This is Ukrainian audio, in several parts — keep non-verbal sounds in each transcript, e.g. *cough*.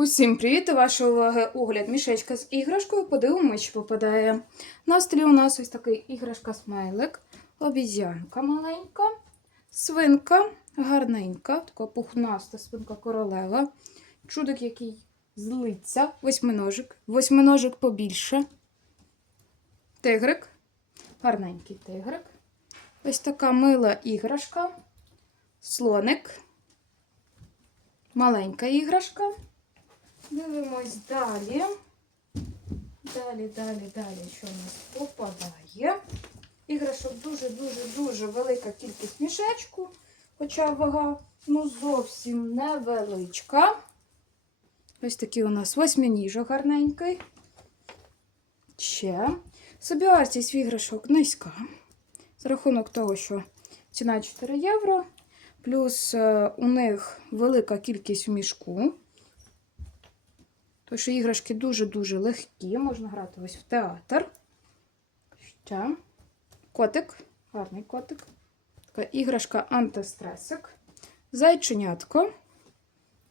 Усім привіт! До вашої уваги огляд мішечка з іграшкою. Подивимось, що попадає. На столі у нас ось такий іграшка-смайлик, обізянка маленька, свинка гарненька, така пухнаста свинка королева, чудик, який злиться, восьминожик, восьминожик побільше, тигрик, гарненький тигрик. Ось така мила іграшка, слоник, маленька іграшка. Дивимось далі. Далі, далі, далі, що в нас попадає. Іграшок дуже-дуже-дуже велика кількість мішечку, хоча вага ну зовсім невеличка. Ось такий у нас восьминіжок гарненький. Ще. Собівартість іграшок низька. За рахунок того, що ціна 4 євро, плюс е, у них велика кількість в мішку. Тому що іграшки дуже-дуже легкі, можна грати ось в театр. Ще. Котик, гарний котик. Така іграшка антистресик. Зайченятко.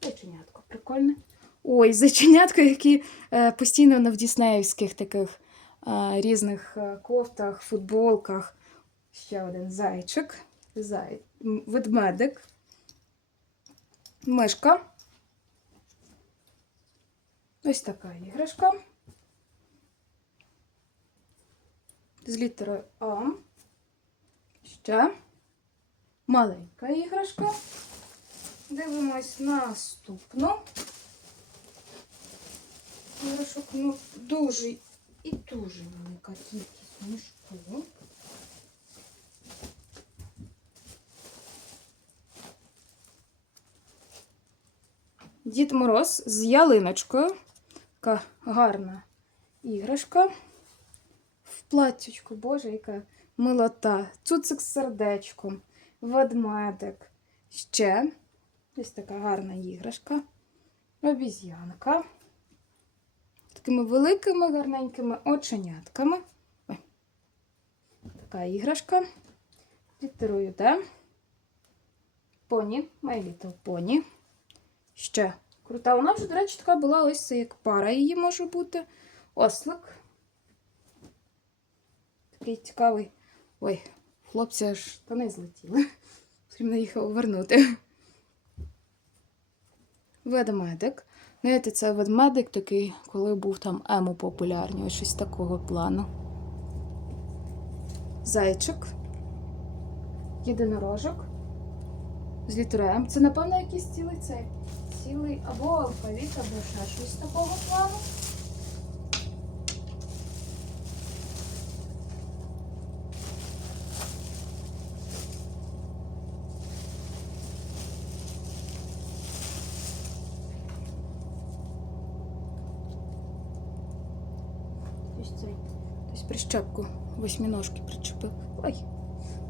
Зайченятко, прикольне. Ой, зайченятко, які е, постійно на в діснеївських таких е, різних е, кофтах, футболках. Ще один зайчик. Зай... Ведмедик. Мишка. Ось така іграшка. З літерою А. Ще маленька іграшка. Дивимось наступну. Іграшок ну, дуже і дуже велика кількість мішку. Дід Мороз з ялиночкою. Така гарна іграшка. В платтячку, боже, яка милота. Цуцик з сердечком, ведмедик. Ще ось така гарна іграшка. Обіз'янка. Такими великими гарненькими оченятками. Ой. Така іграшка. Літерою Д. Поні, My Little Pony. Ще крута. Вона вже, до речі, така була ось це як пара її може бути. Ослик. Такий цікавий. Ой, хлопці аж штани злетіли. *laughs* Потрібно їх повернути. Ведмедик. Знаєте, це ведмедик такий, коли був там ему популярний, ось щось такого плану. Зайчик. Єдинорожок. З літерою М. Це, напевно, якийсь цілий цей. Цілий або алфавіт, або ще щось такого плану. Ось прищепку восьминожки причепив. Ой,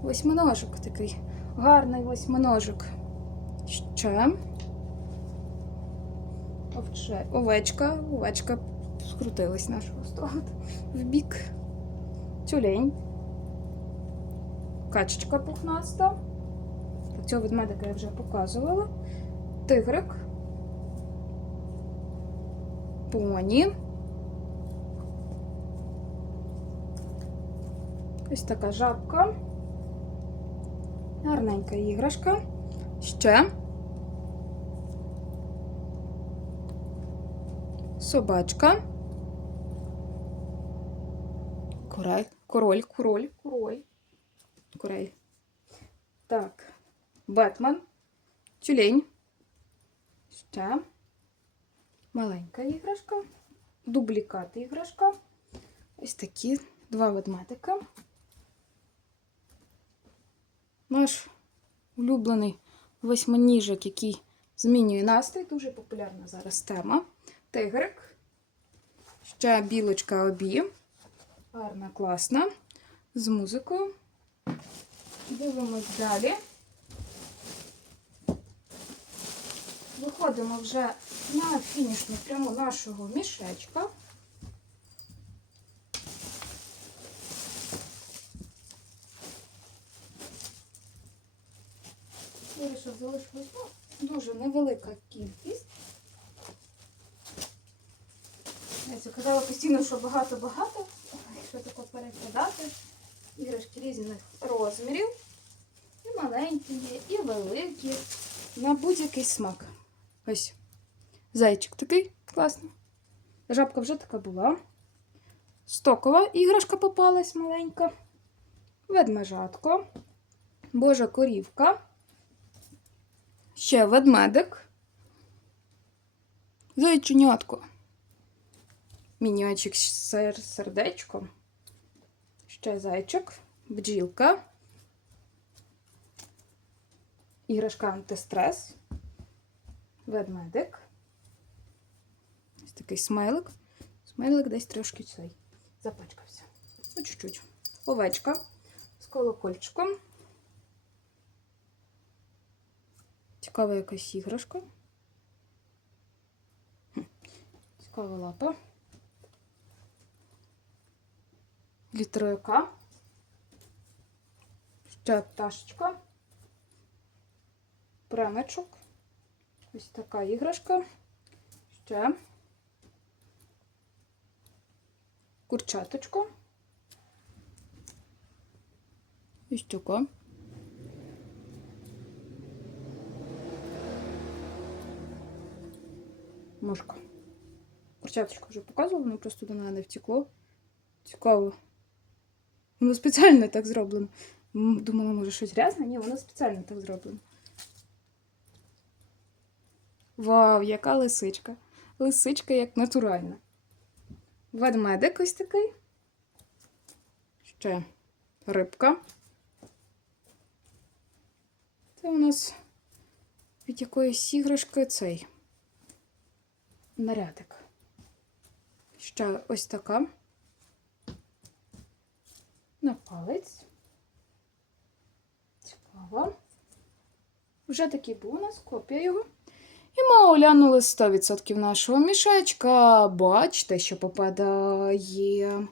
восьминожок такий. Гарний восьминожок. Ще. Овче. Овечка. Овечка скрутилась нашого столу в бік. Тюлень. Качечка пухнаста. Цього ведмедика я вже показувала. Тигрик. Поні. Ось така жабка. Гарненька іграшка. Ще. Собачка. Король. Король, король, король. Король. Так. Бетмен. Тюлень. Ще. Маленька іграшка. Дублікат іграшка. Ось такі два ведмедика. Наш улюблений восьминіжок, який змінює настрій. Дуже популярна зараз тема. Тигрик. Ще білочка обі. Гарна, класна. З музикою. Дивимось далі. Виходимо вже на фінішну пряму нашого мішечка. Вирішив залишилось ну, дуже невелика кількість. Катя казала постійно, що багато-багато. Якщо тако перекладати, іграшки різних розмірів. І маленькі є, і великі. На будь-який смак. Ось. Зайчик такий класний. Жабка вже така була. Стокова іграшка попалась маленька. Ведмежатко. Божа корівка. Ще ведмедик. Зайченятко. Міньочок з сер- Ще зайчик. Бджілка. Іграшка антистрес. Ведмедик. Ось такий смайлик. Смайлик десь трошки цей запачкався. Ну, чуть-чуть. Овечка з колокольчиком. Цікава якась іграшка. Цікава лапа. Літерою. Ще пташечка. Премечок. Ось така іграшка. Ще. Курчаточко. Ось така. Мошка. Курчаточку вже показувала, воно просто до мене не втекло. Цікаво. Воно спеціально так зроблено. Думала, може щось грязне? Ні, воно спеціально так зроблено. Вау, яка лисичка. Лисичка як натуральна. Ведмедик ось такий. Ще рибка. Це у нас від якоїсь іграшки цей нарядик. Ще ось така. На палець. Цікаво. Вже такий був у нас копія його. І ми оглянули 100% нашого мішечка. Бачите, що попадає.